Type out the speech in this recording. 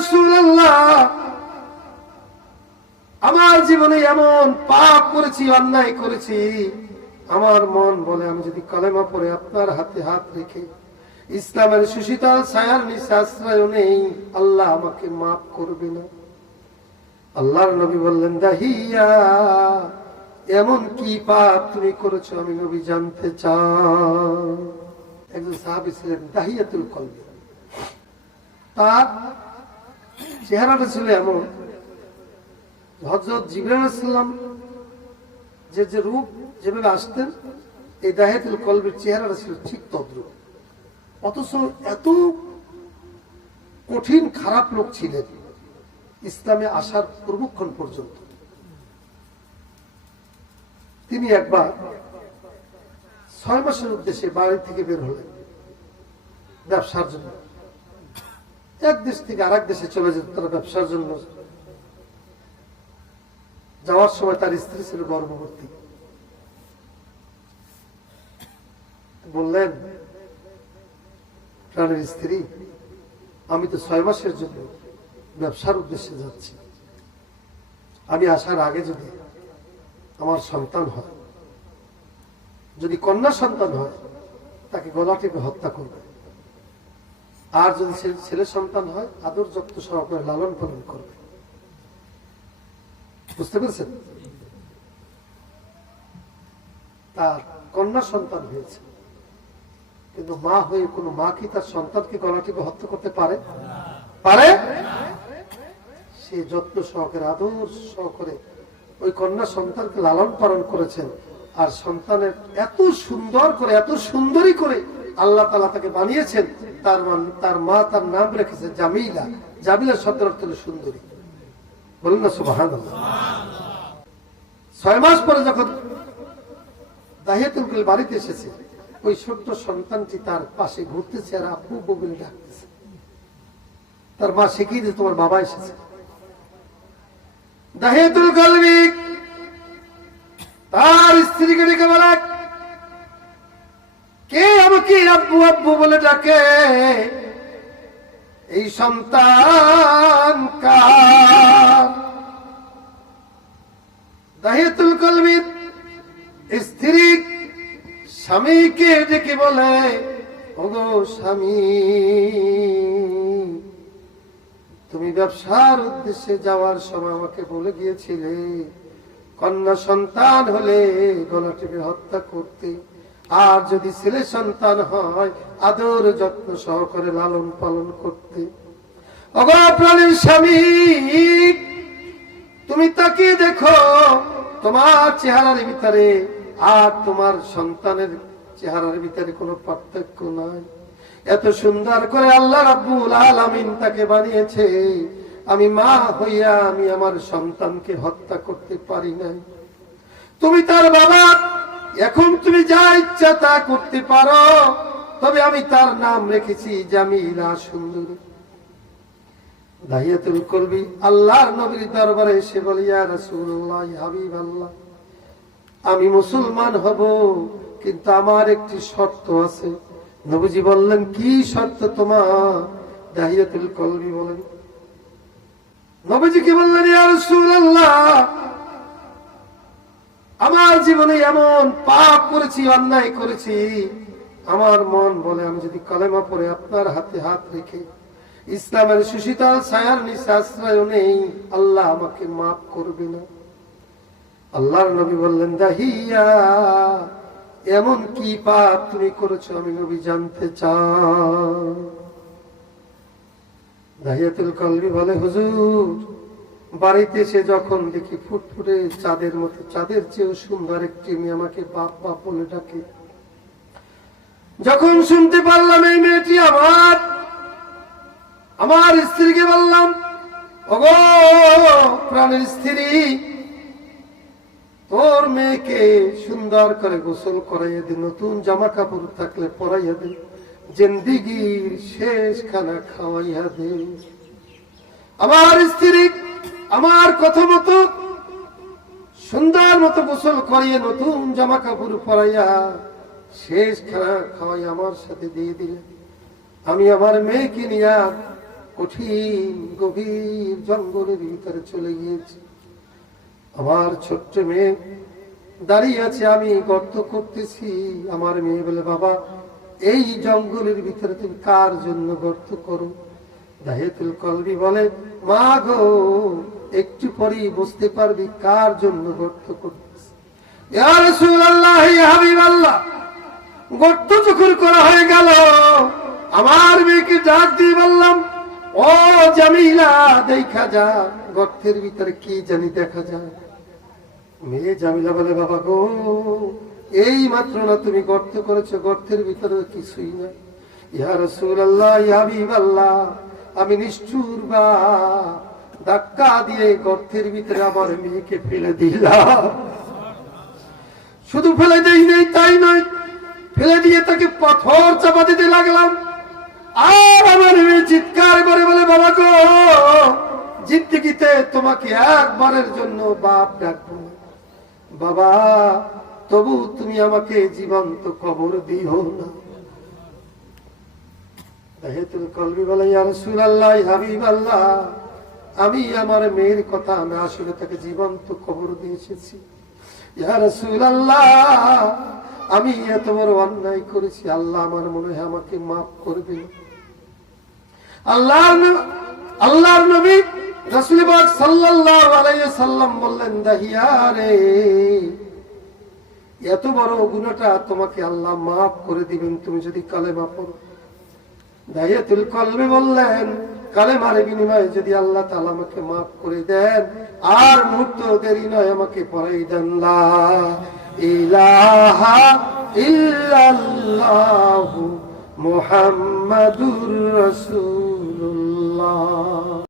রাসূলুল্লাহ, আমার জীবনে এমন পাপ করেছি, অন্যায় করেছি, আমার মন বলে আমি যদি কালেমা পড়ে আপনার হাতে হাত রেখে ইসলামের সুশীতল ছায়ার নিচে আশ্রয় নেই, আল্লাহ আমাকে মাফ করবে না। আল্লাহর নবী বললেন, দাহিয়া, এমন কি পাপ তুমি করেছো আমি নবী জানতে চাই। একজন সাহাবী ছিলেন দাহিয়াতুল কলবি, তার চেহারাটা ছিল এমন, হযরত জিবরাইল আলাইহিস সালাম যে রূপ যেভাবে আসতেন, এই দাহিয়াতুল কলবির চেহারাটা ছিল ঠিক তদ্রূপ। অথচ এত কঠিন খারাপ লোক ছিলেন ইসলামে আসার পূর্বক্ষণ পর্যন্ত। তিনি একবার 6 মাসের উদ্দেশ্যে বাড়ি থেকে বের হলেন ব্যবসার জন্য। এক দেশ থেকে আরেক দেশে চলে যেত তারা ব্যবসার জন্য। যাওয়ার সময় তার স্ত্রী ছিল গর্ভবতী। বললেন, প্রাণের স্ত্রী, আমি তো 6 মাসের জন্য ব্যবসার উদ্দেশ্যে যাচ্ছি, আমি আসার আগে যদি আমার সন্তান হয়, যদি কন্যা সন্তান হয়, তাকে গলা টিপে হত্যা করবে, আর যদি ছেলে সন্তান হয় আদর যত্ন সহকারে লালন পালন করবে। বুঝতে পেরেছেন? তার কন্যা সন্তান হয়েছে, কিন্তু মা হয়ে কোন মা কি তার সন্তানকে গলা টিপে হত্যা করতে পারে? পারে? সে যত্ন সহকারে আদর সহকারে ওই কন্যা সন্তানকে লালন পালন করেছেন, আর সন্তানের এত সুন্দর করে, এত সুন্দরী করে আল্লাহ তাআলা তাকে বানিয়েছেন। তার মা তার নাম রেখেছে জামিলা। জামিলা শব্দের অর্থ হলো সুন্দরী। বলুন না সুবহানাল্লাহ। 6 মাস পরে যখন দাহিয়াতুল কলবি বাড়িতে এসেছে, ওই ছোট্ট সন্তানটি তার পাশে ঘুরতেছে আর আব্বু বলে ডাকতেছে। তার মা শিখিয়ে দিয়েছে, তোমার বাবা এসেছে। দাহিয়াতুল কলবি তার স্ত্রীকে ডেকে বলে, কে আমাকে আব্বু আব্বু বলে ডাকে? এই সন্তান কার? দাহিয়াতুল কলবির স্ত্রী স্বামীকে ডেকে বলে, ওগো স্বামী, তুমি ব্যবসার উদ্দেশ্যে যাওয়ার সময় আমাকে বলে গিয়েছিলে কন্যা সন্তান হলে গলা টিপে হত্যা করতে, আর যদি ছেলে সন্তান হয় আদর যত্ন সহকারে লালন পালন করতে। ওগো প্রাণের স্বামী, তুমি তাকিয়ে দেখো, তোমার চেহারার ভিতরে আর তোমার সন্তানের চেহারার ভিতরে কোনো পার্থক্য নাই। এত সুন্দর করে আল্লাহ রাব্বুল আলামিন তাকে বানিয়েছে, আমি মা হইয়া আমি আমার সন্তানকে হত্যা করতে পারি নাই। তুমি তার বাবা, এখন তুমি যা ইচ্ছা তা করতে পারো, তবে আমি তার নাম রেখেছি জামিলা, সুন্দরী। দাহিয়াতুল কলবি আল্লাহর নবীর দরবারে এসে বলে, ইয়া রাসূলুল্লাহ, হাবিবাল্লাহ, আমি মুসলমান হব, কিন্তু আমার একটি শর্ত আছে। নবীজি বললেন, কি শর্ত তোমার? দাহিয়াতুল কলবি বলেন, নবীজি কি বললেন, ইয়া রাসূলুল্লাহ, আমার জীবনে এমন পাপ করেছি, অন্যায় করেছি, আমার মন বলে আমি যদি কালেমা পড়ে আপনার হাতে হাত রেখে ইসলামের সুশীতল ছায়ার নিচে আশ্রয় নেই, আল্লাহ আমাকে মাফ করবে না। আল্লাহর নবী বললেন, দাহিয়া, এমন কি পাপ তুমি করেছো আমি নবী জানতে চাই। দাহিয়াতুল কলবি বলে, হুজুর, বাড়িতে এসে যখন দেখি ফুটফুটে চাঁদের মতো, চাঁদের চেয়েও সুন্দর একটি মেয়ে আমাকে বাপ বাপ বলে ডাকে, যখন শুনতে পারলাম এই মেয়েটি আমার স্ত্রীকে বললাম, ওগো প্রাণের স্ত্রী, তোর মেয়েকে সুন্দর করে গোসল করাইয়া দিন, নতুন জামা কাপড় থাকলে পরাইয়া দিন, জিন্দিগির শেষ খানা খাওয়াইয়া দে। আমার স্ত্রী আমার কথা মতো সুন্দর মতো গোসল করিয়ে নতুন জামা কাপড় পরাইয়া শেষ খানা খাওয়াই আমার সাথে দিয়ে দিলেন। আমি আমার মেয়েকে নিয়ে কঠিন গভীর জঙ্গলের ভিতরে চলে গিয়েছি। আমার ছোট্ট মেয়ে দাঁড়িয়ে আছে, আমি গর্ত করতেছি। আমার মেয়ে বলে, বাবা এই জঙ্গলের ভিতরে তুমি কার জন্য গর্ত করো? দাহিয়াতুল কলবি বলে, মা গো একটু পরেই বুঝতে পারবি কার জন্য গর্ত করতেছি। ইয়া রাসূলুল্লাহ, ইয়া হাবিবাল্লাহ, গর্ত যখন করা হয়ে গেল, আমার মেয়েকে ডাক দিয়ে বললাম, ও জামিলা, দেখা যা গর্তের ভিতরে কি জানি দেখা যায়। মেয়ে জামিলা বলে, বাবা গো এই মাত্র না তুমি গর্ত করেছো, গর্তের ভিতরে কিছুই না। ইয়া রাসূলুল্লাহ, ইয়া হাবিবাল্লাহ, আমি নিষ্ঠুর বা ধাক্কা দিয়ে গর্তের ভিতরে আমার মেয়েকে ফেলে দিলাম। শুধু ফেলে দেই নাই তাই নয়, ফেলে দিয়ে তাকে পাথর চাপা দিতে লাগলাম। আর আমার মেয়ে চিৎকার করে বলে, বাবা গো জিন্দেগিতে তোমাকে একবারের জন্য বাপ ডাকবো না। বাবা তবু তুমি আমাকে জীবন্ত কবর দিও না। দাহিয়াতুল কলবি বলে, ইয়া রাসূলুল্লাহ, ইয়া হাবিবাল্লাহ, আমি আমার মেয়ের কথা না আসলে তাকে জীবন্ত কবর দিয়ে এসেছি। ইয়া রাসূলুল্লাহ, আমি এত বড় অন্যায় করেছি, আল্লাহ আমার মনে হয় আমাকে মাফ করবে। আল্লাহর নবী রাসূল পাক সাল্লাল্লাহু আলাইহি ওয়াসাল্লাম বললেন, দাহিয়া রে, এত বড় গুনাহটা তোমাকে আল্লাহ মাফ করে দিবেন তুমি যদি কালেমা পড়ো। দাহিয়াতুল কলবি বললেন, কালেমার বিনিময়ে যদি আল্লাহ তাআলা আমাকে মাফ করে দেন, আর মুহূর্ত দেরি নয়, আমাকে পড়াই দেন লা ইলাহা ইল্লাল্লাহু মুহাম্মাদুর রাসূলুল্লাহ।